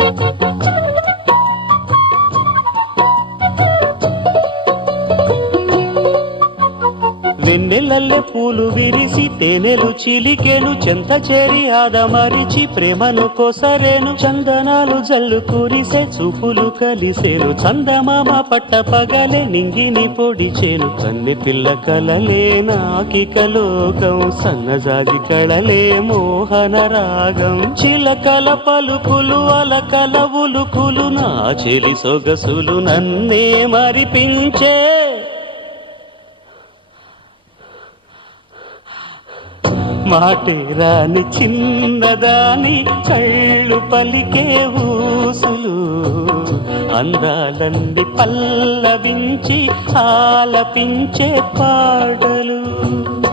వెన్నెలల్లె పూలు విరిసి తేనెలు చిలికెను చెంత చేరి ఆదమరిచి ప్రేమను కొసరేను చందనాలు జల్లు కురిసే చూపులు కలిసేను చందమామ పట్ట పగలే నింగిని పొడిచేను కన్నె పిల్ల కలలే నాకిక లోకం సన్నజాజి కళలే మోహన రాగం చిలకల పలుకులు అలకల ఉలుకులు నా చెలి సొగసులు నన్నే మరిపించే మాటే రాని చిన్నదాని కళ్ళు పలికే ఊసులు అందాలన్నీ పల్లవించి ఆలపించే పాటలు